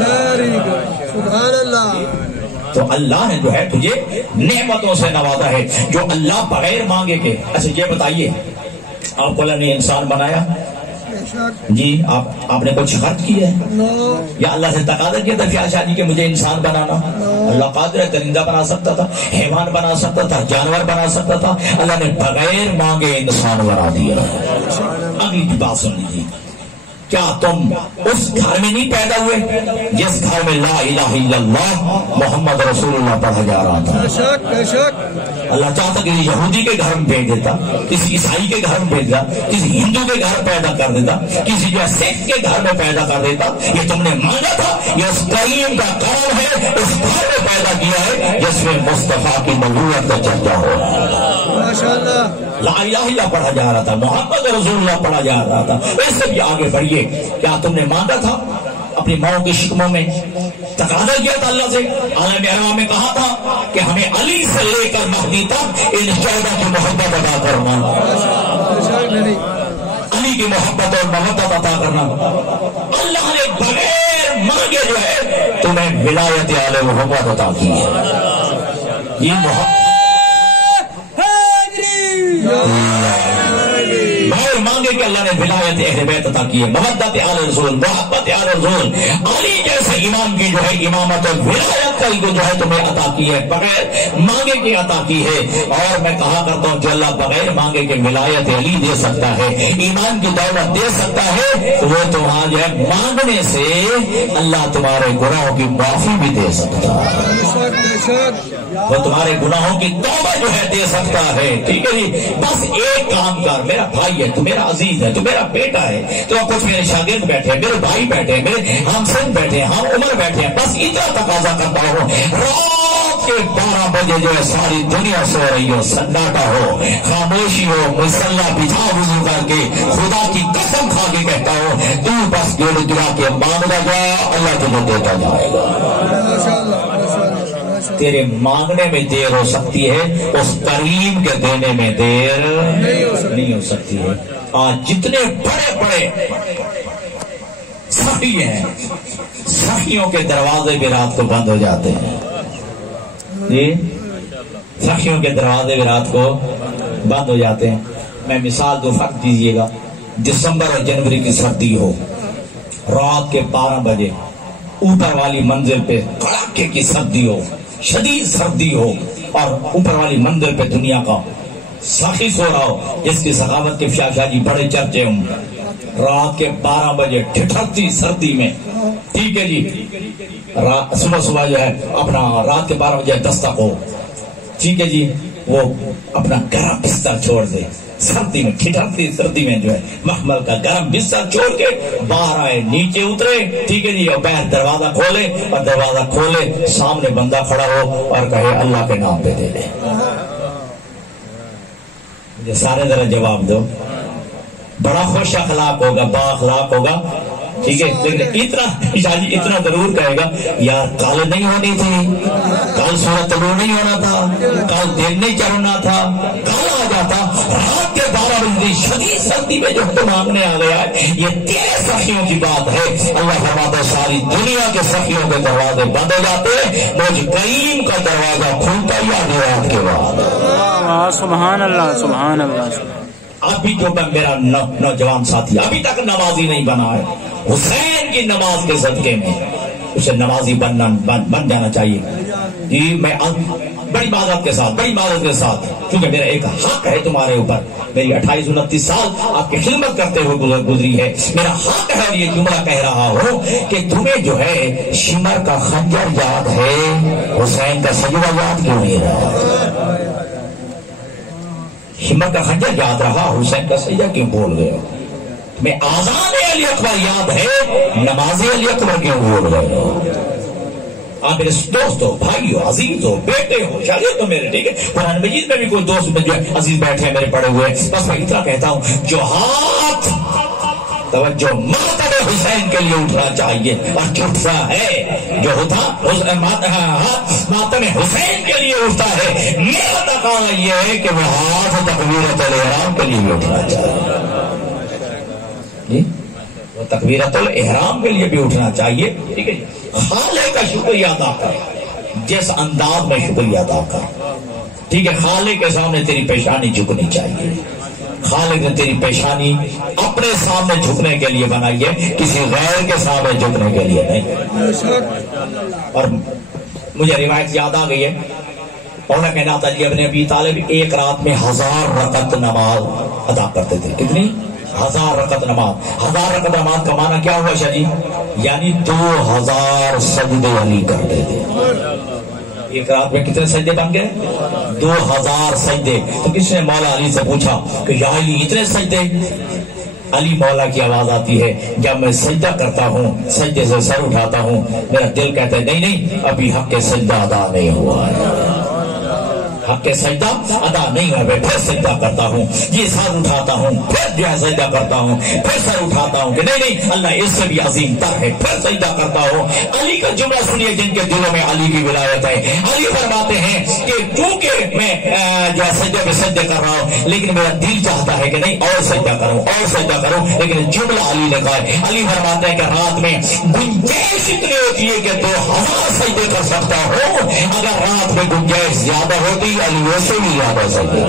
ویری گڈ، سبحان اللہ۔ تو اللہ نے جو ہے تجھے نعمتوں سے نوازا ہے جو اللہ بغیر مانگے کے۔ اچھا یہ بتائیے، آپ کو اللہ نے انسان بنایا جی، آپ نے کچھ خرچ کیا ہے یا اللہ سے تقاضا کیا تھا کیا شادی کے مجھے انسان بنانا؟ اللہ قادر ہے، درندہ بنا سکتا تھا، حیوان بنا سکتا تھا، جانور بنا سکتا تھا، اللہ نے بغیر مانگے انسان بنا دیا۔ اگلی بات سن لیجیے، کیا تم اس گھر میں نہیں پیدا ہوئے جس گھر میں لا الہ الا اللہ محمد رسول اللہ پڑھا جا رہا تھا؟ بے شک، بے شک۔ اللہ چاہتا کہ یہودی کے گھر میں بھیج دیتا، کسی عیسائی کے گھر میں بھیج دیتا، کسی ہندو کے گھر پیدا کر دیتا، کسی جو ہے سکھ کے گھر میں پیدا کر دیتا۔ یہ تم نے مانگا تھا، یہ اس کریم کا کرم ہے، اس گھر میں پیدا کیا ہے جس میں مصطفیٰ کی نبوت کا چرچا ہو رہا ہے۔ ماشاءاللہ، لا الہ الا پڑھا جا رہا تھا، محمد رسول اللہ پڑھا جا رہا تھا۔ اس سے بھی آگے بڑھیے، کیا تم نے مانگا تھا اپنی ماؤں کی شکموں میں؟ تقاضا کیا تھا اللہ سے؟ عالم ارواح میں کہا تھا کہ ہمیں علی سے لے کر مہدی تک ان 14 کی محبت ادا کرنا، علی کی محبت اور محبت عطا کرنا۔ اللہ نے بغیر مانگے جو ہے تمہیں ولایت آل محمد عطا کی ہے۔ یہ محبت بغیر مانگے کہ اللہ نے ولایت اہل بیت عطا کی ہے، محبت آل رسول، محبت آل رسول، علی جیسے امام کی جو ہے امامت اور ولایت کا جو ہے تمہیں عطا کی ہے، بغیر مانگے کی عطا کی ہے۔ اور میں کہا کرتا ہوں کہ اللہ بغیر مانگے کہ ولایت علی دے سکتا ہے، ایمان کی دولت دے سکتا ہے، وہ تمہارا جو ہے مانگنے سے اللہ تمہارے گناہوں کی معافی بھی دے سکتا ہے، وہ تمہارے گناہوں کی توبہ جو ہے دے سکتا ہے۔ ٹھیک ہے جی، بس ایک کام کر، میرا بھائی ہے تو میرا عزیز ہے تو میرا بیٹا ہے تو کچھ میرے شاگرد بیٹھے ہیں، میرے بھائی بیٹھے ہیں، میرے ہم سن بیٹھے ہیں، ہم عمر بیٹھے ہیں، بس اتنا تقاضا کرتا ہوں، رات کے 12 بجے جو ہے ساری دنیا سو رہی ہو، سناٹا ہو، خاموشی ہو، مصلہ بچھا وضو کر کے خدا کی قسم کھا کے کہتا ہوں تو بس گیڑ گرا کے مانگتا جا، اللہ تجھے دیتا جائے گا۔ تیرے مانگنے میں دیر ہو سکتی ہے، اس کریم کے دینے میں دیر نہیں ہو سکتی ہے۔ آج جتنے بڑے بڑے سخی ہیں، سخیوں کے دروازے بھی رات کو بند ہو جاتے ہیں۔ جی سخیوں کے دروازے بھی رات کو بند ہو جاتے ہیں۔ میں مثال دو، فرق دیجیے گا، دسمبر اور جنوری کی سردی ہو، رات کے 12 بجے اوپر والی منزل پہ کڑاکے کی سردی ہو، شدید سردی ہو، اور اوپر والی منزل پہ دنیا کا سخی سو رہا ہو جس کی سخاوت کے شاہ جی بڑے چرچے ہوں، رات کے 12 بجے ٹھٹھرتی سردی میں، ٹھیک ہے جی، صبح جو ہے اپنا رات کے 12 بجے دستک ہو، ٹھیک ہے جی، وہ اپنا گرم بستر چھوڑ دے، سردی میں ٹھٹھرتی سردی میں جو ہے مخمل کا گرم بستر چھوڑ کے باہر آئے، نیچے اترے، ٹھیک ہے جی، اور باہر دروازہ کھولے، اور دروازہ کھولے سامنے بندہ کھڑا ہو اور کہے اللہ کے نام پہ دے دے۔ مجھے سارے ذرا جواب دو، بڑا خوش اخلاق ہوگا، با اخلاق ہوگا، ٹھیک ہے، لیکن اتنا ضرور کہے گا یار کل نہیں ہونی تھی، کل سورج طلوع نہیں ہونا تھا، کل دن نہیں چڑھنا تھا، کل آ جاتا۔ رات کے 12 بجے شدید سردی میں جو تو مانگنے آ گیا ہے، یہ تیرے سخیوں کی بات ہے۔ اللہ فرماتا ہے ساری دنیا کے سخیوں کے دروازے بند ہو جاتے ہیں، مجھ کریم کا دروازہ کھلتا ہی آدھی رات کے بعد۔ سبحان اللہ، سبحان اللہ۔ ابھی جو میرا نوجوان ساتھی ابھی تک نمازی نہیں بنا ہے، حسین کی نماز کے صدقے میں اسے نمازی بن جانا چاہیے۔ جی میں بڑی معذرت کے ساتھ کیونکہ میرا ایک حق ہے تمہارے اوپر، میری 28-29 سال آپ کی خدمت کرتے ہوئے گزری ہے، میرا حق ہے، اور یہ جملہ کہہ رہا ہوں کہ تمہیں جو ہے شمر کا خنجر یاد ہے، حسین کا سجدہ یاد کیوں نہیں رہا؟ شمر کا خنجر یاد رہا، حسین کا سجدہ کیوں بھول گئے؟ میں آزان علی اکبر یاد ہے، نماز علی اکبر کیوں بھول گئے؟ آپ میرے دوست ہو، بھائی ہو، عزیز ہو، بیٹے ہو، شاگرد ہو میرے، ٹھیک ہے، قرآن مجید میں بھی کوئی دوست جو ہے عزیز بیٹھے ہیں میرے پڑے ہوئے، بس میں اتنا کہتا ہوں جو ہاتھ توجہ ماتم حسین کے لیے اٹھنا چاہیے اور چھٹتا ہے، جو ہوتا ماتم حسین کے لیے اٹھتا ہے، میرا تقاضا یہ ہے کہ وہ ہاتھ تکبیرۃ الاحرام کے لیے بھی اٹھنا چاہیے، وہ تکبیرۃ الاحرام کے لیے بھی اٹھنا چاہیے، ٹھیک ہے۔ خالق کا شکریہ ادا کر، جس انداز میں شکریہ ادا کر، ٹھیک ہے، خالق کے سامنے تیری پیشانی جھکنی چاہیے، خالق نے تیری پیشانی اپنے سامنے جھکنے کے لیے بنائی ہے، کسی غیر کے سامنے جھکنے کے لیے نہیں۔ اور مجھے روایت یاد آ گئی ہے، مولانا کائنات علی ابن ابی طالب ایک رات میں 1000 رکعت نماز ادا کرتے تھے۔ کتنی؟ 1000 رکعت نماز۔ 1000 رکعت نماز کا معنی کیا ہوا شاہ جی؟ یعنی 2000 سجدے علی کرتے تھے۔ ایک رات میں کتنے سجدے بن گئے؟ 2000 سجدے۔ تو کس نے مولا علی سے پوچھا کہ یا علی اتنے سجدے؟ علی مولا کی آواز آتی ہے، جب میں سجدہ کرتا ہوں، سجدے سے سر اٹھاتا ہوں، میرا دل کہتا ہے نہیں نہیں ابھی حق کے سجدہ ادا نہیں ہوا ہے، حق کے سجدہ ادا نہیں ہوا، میں پھر سجدہ کرتا ہوں، یہ سر اٹھاتا ہوں، پھر جو ہے سجدہ کرتا ہوں، پھر سر اٹھاتا ہوں کہ نہیں نہیں اللہ اس سے بھی عظیم تر ہے، پھر سجدہ کرتا ہوں۔ علی کا جملہ سنیے جن کے دلوں میں علی کی ولایت ہے۔ علی فرماتے ہیں کہ چونکہ میں جو ہے سجدے پہ سجدے کر رہا ہوں، لیکن میرا دل چاہتا ہے کہ نہیں اور سجدہ کروں اور سجدہ کروں، لیکن جملہ علی نے کہا ہے۔ علی فرماتے ہیں کہ رات میں گنجائش اتنی ہوتی ہے کہ 2000 سجدے کر سکتا ہوں، اگر رات میں گنجائش زیادہ ہوتی علی ویسے بھی زیادہ سجدے۔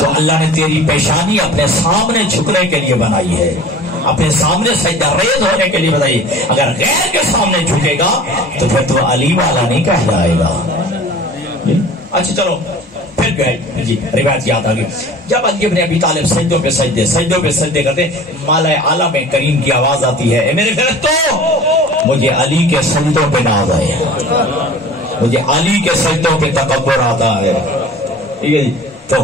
تو اللہ نے تیری پیشانی اپنے سامنے جھکنے کے لیے بنائی ہے، اپنے سامنے سجدہ ریز ہونے کے لیے بنائی۔ اگر غیر کے سامنے جھکے گا تو پھر تو علی والا نہیں کہلائے گا۔ اچھا چلو پھر گئے جی، روایت یاد آ گئی، جب علی ابن ابی طالب سجدوں پہ سجدے کرتے، مالا اعلیٰ میں کریم کی آواز آتی ہے، اے میرے فرشتوں مجھے علی کے سجدوں پہ ناز آئے، مجھے علی کے سجدوں پہ تکبر آتا ہے، ٹھیک ہے جی۔ تو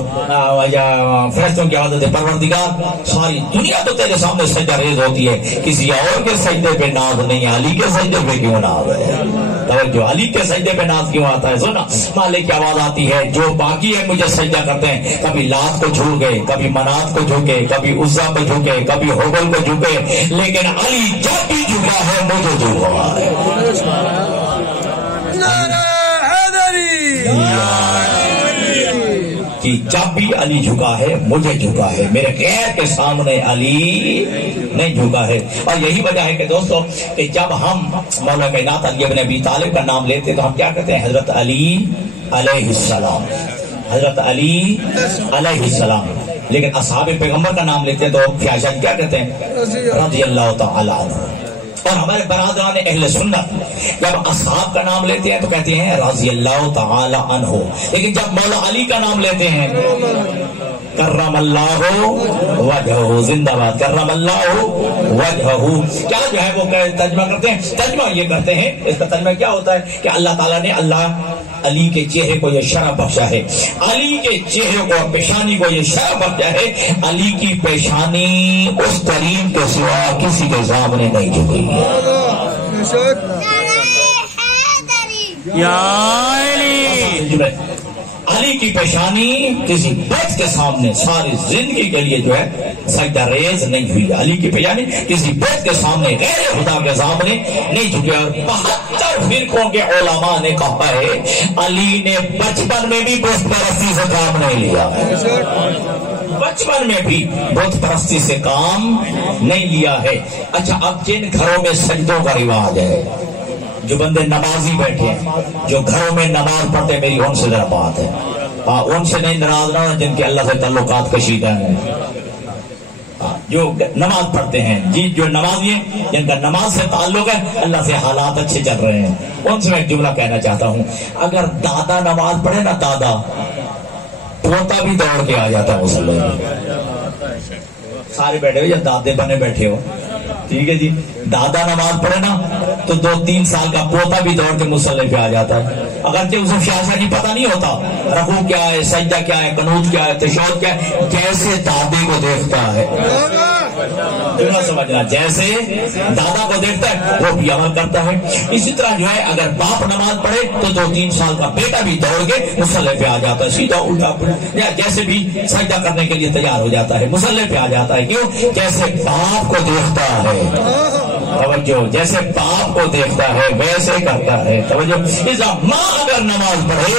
فرشتوں کی آواز ہے، پروردگار ساری دنیا تو تیرے سامنے سجدہ ریز ہوتی ہے، کسی اور کے سجدے پہ ناز نہیں، علی کے سجدے پہ کیوں ناز ہے؟ توجہ علی کے سجدے پہ ناز کیوں آتا ہے؟ سنا مالک کی آواز آتی ہے جو باقی ہے مجھے سجدہ کرتے ہیں، کبھی لات کو جھک گئے، کبھی منات کو جھکے، کبھی عزا کو جھکے، کبھی ہوبل کو جھکے، لیکن علی جب بھی جھکا ہے مجھے جھکا ہے۔ کہ جب بھی علی جھکا ہے مجھے جھکا ہے، میرے غیر کے سامنے علی نہیں جھکا ہے۔ اور یہی وجہ ہے کہ دوستو کہ جب ہم مولا کائنات علی ابن ابی طالب کا نام لیتے تو ہم کیا کہتے ہیں؟ حضرت علی علیہ السلام، حضرت علی علیہ السلام۔ لیکن اصحاب پیغمبر کا نام لیتے ہیں تو عائشہ کیا کہتے ہیں؟ رضی اللہ تعالی عنہ۔ اور ہمارے برادران اہل سنت جب اصحاب کا نام لیتے ہیں تو کہتے ہیں رضی اللہ تعالی عنہ، لیکن جب مولا علی کا نام لیتے ہیں کرم اللہ وجہہ، زندہ باد، کرم اللہ وجہہ، کیا جو ہے وہ ترجمہ کرتے ہیں؟ ترجمہ یہ کرتے ہیں، اس کا ترجمہ کیا ہوتا ہے کہ اللہ تعالیٰ نے علی کے چہرے کو یہ شرف بخشا ہے، علی کے چہرے کو پیشانی کو یہ شرف بخشا ہے، علی کی پیشانی اس کریم کے سوا کسی کے سامنے نہیں جھکی۔ یا علی، علی کی پیشانی کسی بت کے سامنے ساری زندگی کے لیے جو ہے سجدہ ریز نہیں ہوئی، علی کی پیشانی کسی بت کے سامنے غیر خدا کے سامنے نہیں جھکے۔ اور 72 فرقوں کے علماء نے کہا ہے علی نے بچپن میں بھی بت پرستی سے کام نہیں لیا، بچپن میں بھی بت پرستی سے کام نہیں لیا ہے۔ اچھا، اب جن گھروں میں سجدوں کا رواج ہے، جو بندے نمازی بیٹھے ہیں، جو گھروں میں نماز پڑھتے، میری ان سے ذرا بات ہے، ان سے نہیں ناراض نہ ہو جن کے اللہ سے تعلقات کشیدہ ہیں، جو نماز پڑھتے ہیں، جی جو نمازی ہیں جن کا نماز سے تعلق ہے، اللہ سے حالات اچھے چل رہے ہیں، ان سے میں ایک جملہ کہنا چاہتا ہوں، اگر دادا نماز پڑھے نا، دادا، پوتا بھی دوڑ کے آ جاتا ہے مسلح میں۔ سارے بیٹھے ہو یا دادے بنے بیٹھے ہو، ٹھیک ہے جی، دادا نماز پڑھے نا تو 2-3 سال کا پوتا بھی دوڑ کے مصلی پہ آ جاتا ہے، اگرچہ اسے شاہی پتہ نہیں ہوتا رکوع کیا ہے، سجدہ کیا ہے، قنوت کیا ہے، تشہد کیا ہے، جیسے دادے کو دیکھتا ہے، سمجھنا، جیسے دادا کو دیکھتا ہے وہ بھی عمل کرتا ہے۔ اسی طرح جو ہے اگر باپ نماز پڑھے تو 2-3 سال کا بیٹا بھی دوڑ کے مصلی پہ آ جاتا ہے، سیدھا الٹا جیسے بھی سجدہ کرنے کے لیے تیار ہو جاتا ہے، مصلی پہ آ جاتا ہے۔ کیوں؟ جیسے باپ کو دیکھتا ہے، توجہ، جیسے باپ کو دیکھتا ہے ویسے کرتا ہے، توجہ۔ ماں اگر نماز پڑھے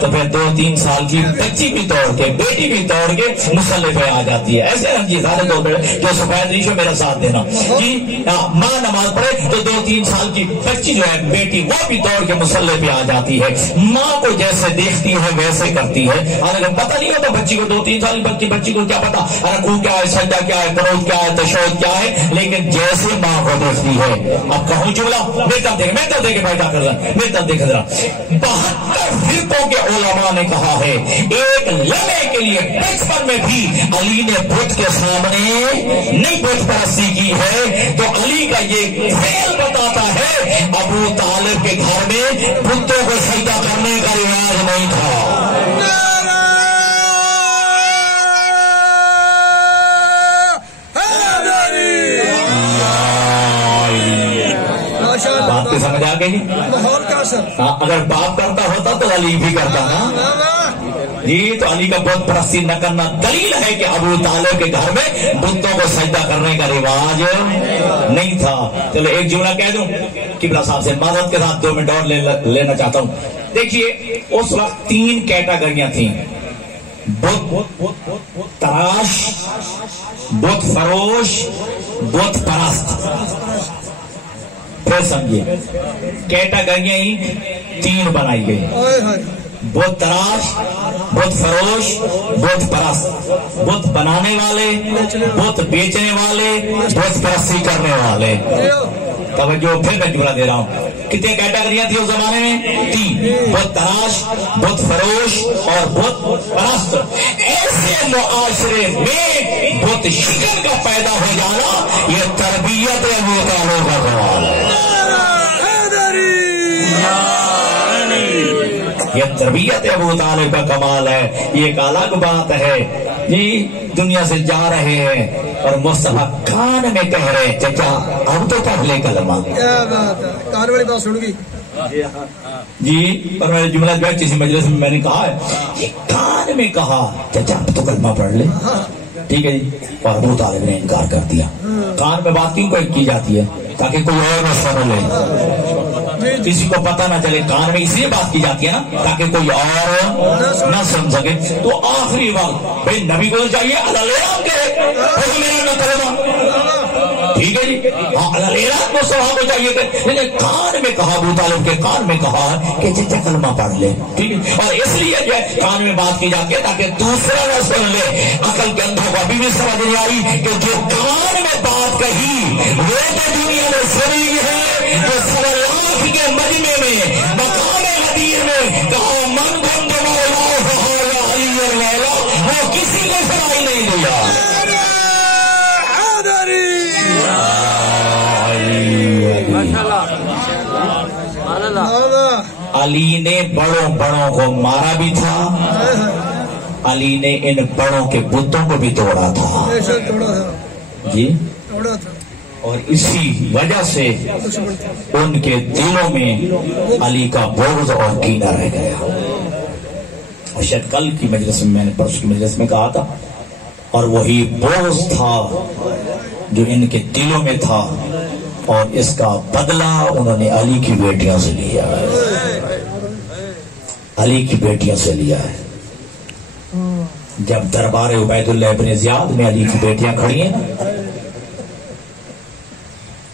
تو پھر 2-3 سال کی بچی بھی دوڑ کے، بیٹی بھی دوڑ کے مصلی پہ آ جاتی ہے۔ ایسے جی سارے دو جو سفید ریشو میرا ساتھ دینا جی، ماں نماز پڑھے تو 2-3 سال کی بچی جو ہے بیٹی وہ بھی دوڑ کے مصلی پہ آ جاتی ہے، ماں کو جیسے دیکھتی ہے ویسے کرتی ہے۔ اگر پتہ نہیں ہوتا بچی کو، 2-3 سال کی بچی کو کیا پتا رکوع کیا ہے، سجدہ کیا ہے، قنوت کیا ہے، تشہد کیا ہے، لیکن جیسے ماں کو دیکھتی ہے۔ اب کہوں جملہ میں تب دیکھ پیدا کر رہا میں تب دیکھ رہا 72 فرقوں کے علماء نے کہا ہے ایک لمحے کے لیے بچپن میں بھی علی نے بت کے سامنے نہیں بت پرستی کی ہے، تو علی کا یہ فعل بتاتا ہے ابو طالب کے گھر میں بتوں کو سجدہ کرنے کا رواج نہیں تھا۔ بات کو سمجھ آ گئی؟ اگر باپ کرتا ہوتا تو علی بھی کرتا نا جی، تو علی کا بت پرستی نہ کرنا دلیل ہے کہ ابو طالب کے گھر میں بتوں کو سجدہ کرنے کا رواج نہیں تھا۔ چلو ایک جملہ کہہ دوں قبلہ صاحب سے معذرت کے ساتھ 2 منٹ اور لینا چاہتا ہوں۔ دیکھیے اس وقت 3 کیٹیگریاں تھیں، بت تراش، بت فروش، بت پرست۔ پھر سمجھیے کیٹیگریاں ہی 3 بنائی گئی، بت تراش، بت فروش، بت پرست، بت بنانے والے، بت بیچنے والے، بت پرستی کرنے والے۔ توجہ، پھر میں جملہ دے رہا ہوں، کتنے کیٹیگریاں تھی اس زمانے میں؟ 3، بت تراش، بت فروش اور بت پرست۔ ایسے معاشرے میں بت شکن کا پیدا ہو جانا یہ تربیت ابو طالب کا کمال ہے، یہ تربیت ابو طالب کا کمال ہے۔ یہ ایک الگ بات ہے جی، دنیا سے جا رہے ہیں اور مصطفیٰ کان میں کہہ رہے ہیں چچا اب تو پڑھ لے کلمہ. کیا بات ہے, کان والی بات سن گئی جی. اور میں جملہ جو ہے کسی مجلس میں نے کہا ہے, یہ کان میں کہا چچا اب تو کلمہ پڑھ لے. ٹھیک ہے جی. اور ابو طالب نے انکار کر دیا. کان میں بات کیوں کی جاتی ہے؟ تاکہ کوئی اور نہ سن لے, کسی کو پتہ نہ چلے. کان میں اس لیے بات کی جاتی ہے نا تاکہ کوئی اور نہ سن سکے. تو آخری وقت بھائی نبی کو چاہیے اللہ ٹھیک ہے جی. ہاں اللہ کو صحابہ کو چاہیے کہ کان میں کہا, ابو طالب کے کان میں کہا کہ چچا کلمہ پڑھ لے. ٹھیک ہے. اور اس لیے جو ہے کان میں بات کی جاتی ہے تاکہ دوسرا نہ سن لے. عقل کے اندھوں کو ابھی بھی سمجھ نہیں آئی کہ جو کان میں بات کہی وہ تو دنیا میں سنی ہے, جو 1.25 لاکھ کے مجمع میں مقام حدیر میں کہا من بند وہ کسی کو سنائی نہیں دیا. علی نے بڑوں بڑوں کو مارا بھی تھا, علی نے ان بڑوں کے بتوں کو بھی توڑا تھا جی. اور اسی وجہ سے ان کے دلوں میں علی کا بغض اور کینہ رہ گیا. اور شاید کل کی مجلس میں نے پرسوں کی مجلس میں کہا تھا, اور وہی بغض تھا جو ان کے دلوں میں تھا, اور اس کا بدلہ انہوں نے علی کی بیٹیاں سے لیا ہے. علی کی بیٹیاں سے لیا ہے. جب دربار عبید اللہ ابن زیاد میں علی کی بیٹیاں کھڑی ہیں,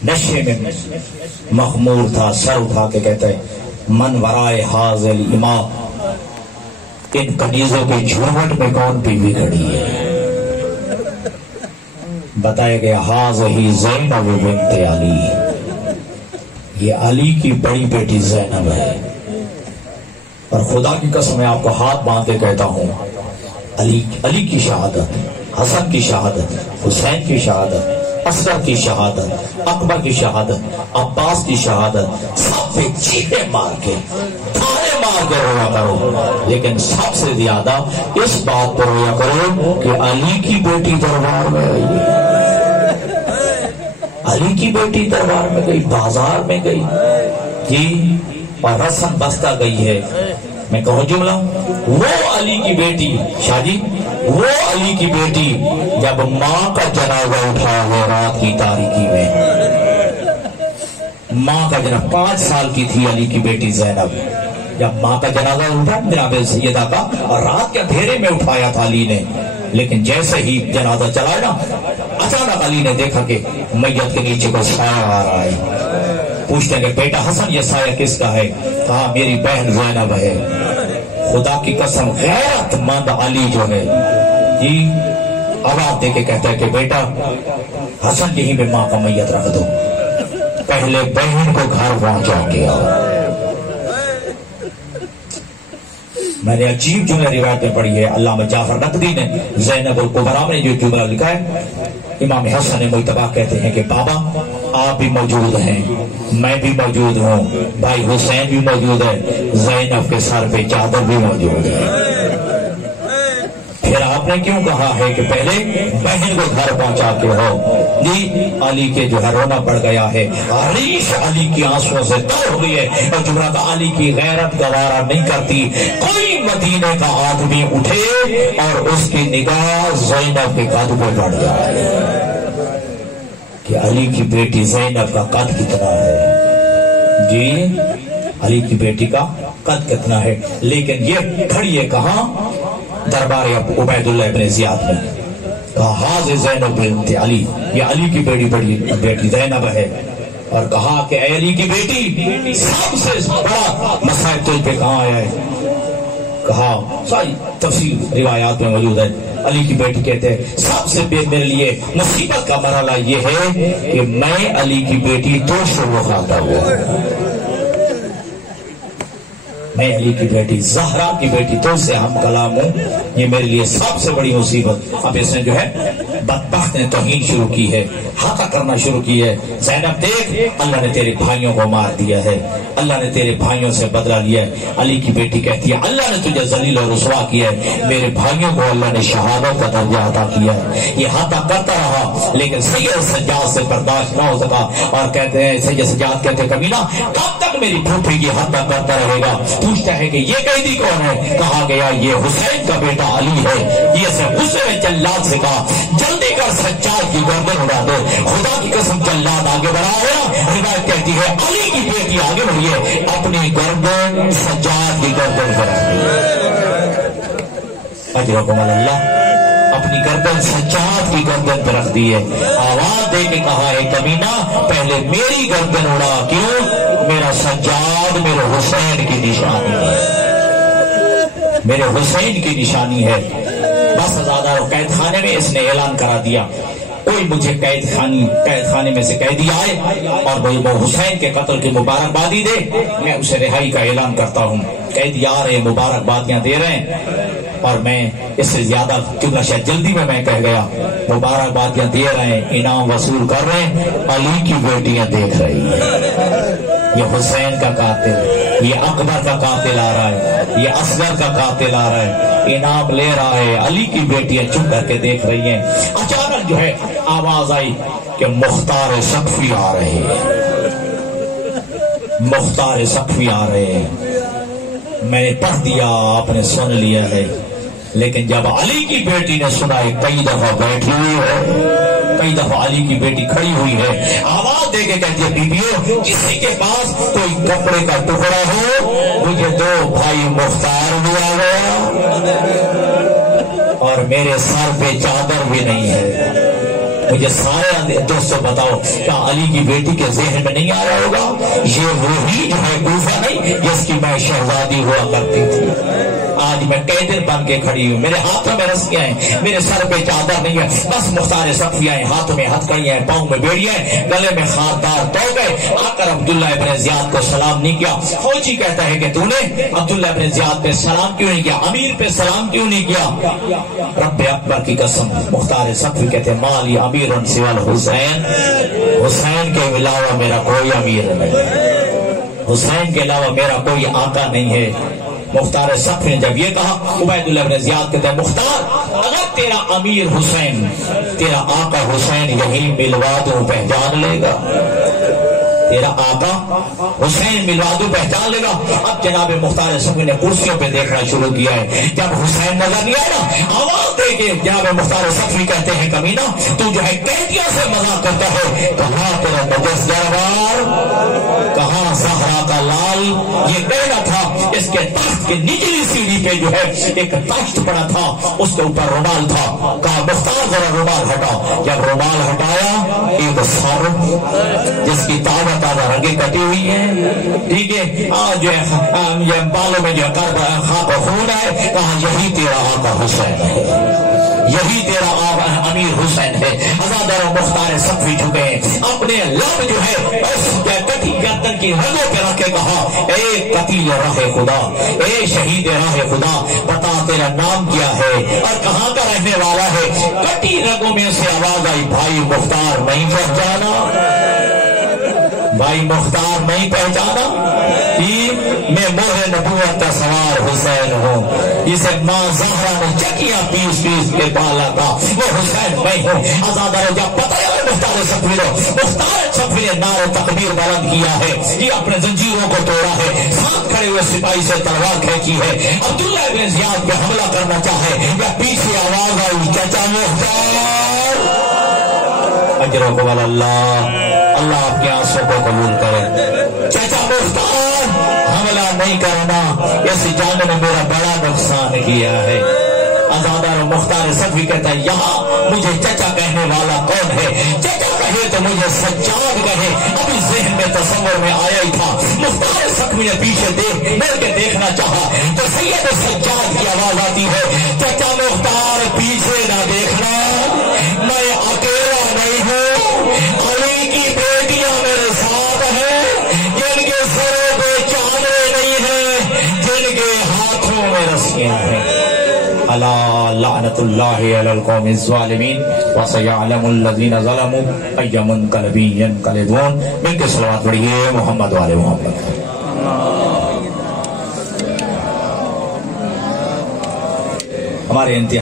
نشے میں مخمور تھا, سر اٹھا کے کہتا ہے من ورائے حاضل امام, ان کنیزوں کے جھومٹ میں کون بیوی کھڑی ہے؟ بتایا گیا حاضی زینب بنت علی, یہ علی کی بڑی بیٹی زینب ہے. اور خدا کی قسم میں آپ کو ہاتھ باندھ کے کہتا ہوں, علی کی شہادت, حسن کی شہادت, حسین کی شہادت, اصغر کی شہادت, اکبر کی شہادت, عباس کی شہادت, سب پہ چیخے مار کے تھارے مار کے رویا کرو, لیکن سب سے زیادہ اس بات پر رویا کرو کہ علی کی بیٹی دربار میں گئی, علی کی بیٹی دربار میں گئی, بازار میں گئی جی. اور رسم بستہ گئی ہے. میں کہوں جملہ, وہ علی کی بیٹی شاہ جی, وہ علی کی بیٹی جب ماں کا جنازہ اٹھا ہے رات کی تاریکی میں, ماں کا جنازہ 5 سال کی تھی علی کی بیٹی زینب, جب ماں کا جنازہ اٹھا جناب سیدہ کا, اور رات کے اندھیرے میں اٹھایا تھا علی نے, لیکن جیسے ہی جنازہ چلا نا اچانک علی نے دیکھا کہ میت کے نیچے کو سایہ آ رہا ہے. پوچھتے ہیں کہ بیٹا حسن یہ سایہ کس کا ہے؟ کہا میری بہن زینب ہے. خدا کی قسم غیرت مند علی جو ہے جی آواز دے کے کہتا ہے کہ بیٹا حسن یہیں پہ ماں کا میت رکھ دو, پہلے بہن کو گھر پہنچا کے آؤ. میں نے عجیب جملہ روایت میں پڑھی ہے, علامہ جعفر نقدی نے زینب الکبریٰ میں جو جملہ لکھا ہے, امام حسن مجتبیٰ کہتے ہیں کہ بابا آپ بھی موجود ہیں, میں بھی موجود ہوں, بھائی حسین بھی موجود ہے, زینب کے سر پہ چادر بھی موجود ہے. پھر آپ نے کیوں کہا ہے کہ پہلے بہن کو گھر پہنچا کے ہو جی. علی کے جو ہے رونا پڑ گیا ہے, ریش علی کی آنسوؤں سے تر ہو گئی ہے, اور جملہ علی کی غیرت گوارا نہیں کرتی کوئی مدینے کا آدمی اٹھے اور اس کی نگاہ زینب کے قد پر پڑ جائے کہ علی کی بیٹی زینب کا قد کتنا ہے جی, علی کی بیٹی کا قد کتنا ہے. لیکن یہ کھڑی ہے کہاں؟ دربار عبید اللہ ابن زیاد میں. کہا حاضر زینب بنت علی, یہ علی کی بڑی بیٹی زینب ہے. اور کہا کہ اے علی کی بیٹی سب سے بڑا مصائب تجھ پہ کہاں آیا ہے؟ کہا ساری تفصیل روایات میں موجود ہے. علی کی بیٹی کہتے ہیں سب سے میرے لیے مصیبت کا مرحلہ یہ ہے کہ میں علی کی بیٹی تو سے وفادار ہوں, میں علی کی بیٹی زہرا کی بیٹی تو سے ہم کلام ہوں, یہ میرے لیے سب سے بڑی مصیبت. اب اس نے جو ہے بدبخت نے توہین شروع کی ہے، ہاتھا کرنا شروع کی ہے. زینب دیکھ، اللہ نے تیرے بھائیوں کو مار دیا ہے، اللہ نے تیرے بھائیوں سے بدلہ لیا ہے. علی کی بیٹی کہتی ہے اللہ نے تجھے ذلیل اور رسوا کیا ہے، میرے بھائیوں کو اللہ نے شہادت کا درجہ عطا کیا ہے. یہ ہاتھا کرتا رہا لیکن سید سجاد سے برداشت نہ ہو سکا، اور کہتے ہیں سید سجاد کہتے ہیں کمینہ کب تک میری پھوپھی کی ہاتھا کرتا رہے گا؟ پوچھتا ہے کہ یہ قیدی کون ہے؟ کہا گیا یہ حسین کا بیٹا علی ہے. یہ سے غصے میں جلاد سے کہا جلدی کر سجاد کی گردن اڑا دے. خدا کی قسم جلاد آگے بڑھا گیا. روایت کہتی ہے علی کی بیٹی آگے بڑھی ہے، اپنی گردن سجاد کی گردن پر رکھ دی. اجرکم اللہ، اپنی گردن سجاد کی گردن پر رکھ دی ہے. آواز دے کے کہا ہے کمینہ پہلے میری گردن اڑا. کیوں؟ میرا سجاد میرے حسین کی نشانی ہے، میرے حسین کی نشانی ہے. بس آزادہ قید خانے میں اس نے اعلان کرا دیا کوئی مجھے قید خانے میں سے قیدی آئے اور وہ حسین کے قتل کی مبارکبادی دے، میں اسے رہائی کا اعلان کرتا ہوں. قیدی آ رہے مبارکبادیاں دے رہے ہیں، اور میں اس سے زیادہ کیونکہ شاید جلدی میں کہہ گیا، مبارکبادیاں دے رہے ہیں، انعام وصول کر رہے ہیں. علی کی بیٹیاں دیکھ رہی ہیں، یہ حسین کا قاتل، یہ اکبر کا قاتل آ رہا ہے، یہ اصغر کا قاتل آ رہا ہے، انعام لے رہا ہے. علی کی بیٹیاں چپ کر کے دیکھ رہی ہیں. اچانک جو ہے آواز آئی کہ مختار سقفی آ رہے ہیں، مختار سقفی آ رہے ہیں. میں نے پڑھ دیا، آپ نے سن لیا ہے، لیکن جب علی کی بیٹی نے سنا ہے کئی دفعہ بیٹھی ہوئی ہے، کئی دفعہ علی کی بیٹی کھڑی ہوئی ہے، آواز دے کے کہتی ہے بیبیوں کسی کے پاس کوئی کپڑے کا ٹکڑا ہو، مجھے دو. بھائی مختار بھی آ گیا اور میرے سر پہ چادر بھی نہیں ہے. مجھے سارے دوستوں بتاؤ کیا علی کی بیٹی کے ذہن میں نہیں آ رہا ہوگا یہ وہی جو ہے کوفہ نہیں جس کی میں شہزادی ہوا کرتی تھی؟ آج میں قیدر بن کے کھڑی ہوں، میرے ہاتھوں میں رسیاں ہیں، میرے سر پہ چادر نہیں ہے، بس مختار سقفیاں ہیں، ہاتھوں میں ہتھکڑیاں ہیں، پاؤں میں بیڑیاں ہیں، گلے میں خاردار توگے. آ کر عبداللہ ابن زیاد کو سلام نہیں کیا. فوجی کہتا ہے کہ تو نے عبداللہ ابن زیاد پہ سلام کیوں نہیں کیا، امیر پہ سلام کیوں نہیں کیا؟ رب اکبر کی قسم مختار سقفی کہتے ہیں مالی امیر سوال حسین، حسین کے علاوہ میرا کوئی امیر نہیں، حسین کے علاوہ میرا کوئی آقا نہیں ہے. مختار سقفی نے جب یہ کہا، عبید اللہ بن زیاد کہتے ہیں مختار اگر تیرا امیر حسین، تیرا آقا حسین یہی ملوا دوں پہچان لے گا، تیرا آقا حسین ملوا دوں پہچان لے گا. اب جناب مختار سقفی نے کرسیوں پہ دیکھنا شروع کیا ہے. جب حسین نظر نہیں آیا آواز دے کے جناب مختار سقفی کہتے ہیں کمینہ تو جو ہے قیدیوں سے مذاق کرتا ہے، کہاں تیرا نجس جوار، کہاں زہرا کا لال. یہ کہنا تھا اس کے تخت کے نچلی سیڑھی پہ جو ہے ایک تخت پڑا تھا، اس کے اوپر رومال تھا. کہا مختار ذرا رومال ہٹا. جب رومال ہٹایا ایک سر جس کی تازہ رنگیں کٹی ہوئی ہیں، ٹھیک ہے، جو ہے بالوں میں جو خاک و خون ہے، کہا یہی تیرا آقا حسین ہے، یہی تیرا امیر حسین ہے. آزادار مختار سقفی جھکے ہیں، اپنے لب جو ہے اس کٹی گردن کی رگوں پہ رکھ کے کہا اے قتیل راہ خدا، اے شہید راہ خدا، بتا تیرا نام کیا ہے اور کہاں کا رہنے والا ہے؟ کٹی رگوں میں سے آواز آئی بھائی مختار نہیں پہچانا، بھائی مختار نہیں پہچانا. میں مہر نبوت کا سوار حسین ہوں، جسے ماں زہرا نے چکیاں پیس کے پالا تھا، وہ حسین میں ہوں. آزادہ جب پتہ ہے مختار سقفی نے نعرہ تکبیر بلند کیا ہے، یہ اپنے زنجیروں کو توڑا ہے، ساتھ کھڑے ہوئے سپاہی سے تلوار کھینچی ہے. عبداللہ ابن زیاد پہ حملہ کرنا چاہے یا پیچھے آواز آئی چچا مختار. اجرکم اللہ، اللہ آپ کے آنسوں کو قبول کرے. چچا مختار حملہ نہیں کرنا، اس جان نے میرا بڑا نقصان کیا ہے. آزادار مختار سقفی کہتا ہے یہاں مجھے چچا کہنے والا کون ہے؟ چچا کہے تو مجھے سجاد کہے. ابھی ذہن میں تصور میں آیا ہی تھا. مختار سقفی نے پیچھے مل کے دیکھنا چاہا تو سید سجاد کی آواز آتی ہے چچا مختار پیچھے نہ دیکھنا، میں اکیلا نہیں ہوں، علی کی بیٹیاں میرے ساتھ ہیں، جن کے سروں پہ چادریں نہیں ہیں، جن کے ہاتھوں میں رسیاں ہیں. اللہ لعنت اللہ علی القوم الظالمین وسیعلم الذین ظلموا ای منقلب ینقلبون. مل کے صلوات پڑھیے محمد والے محمد. ہمارے انتہا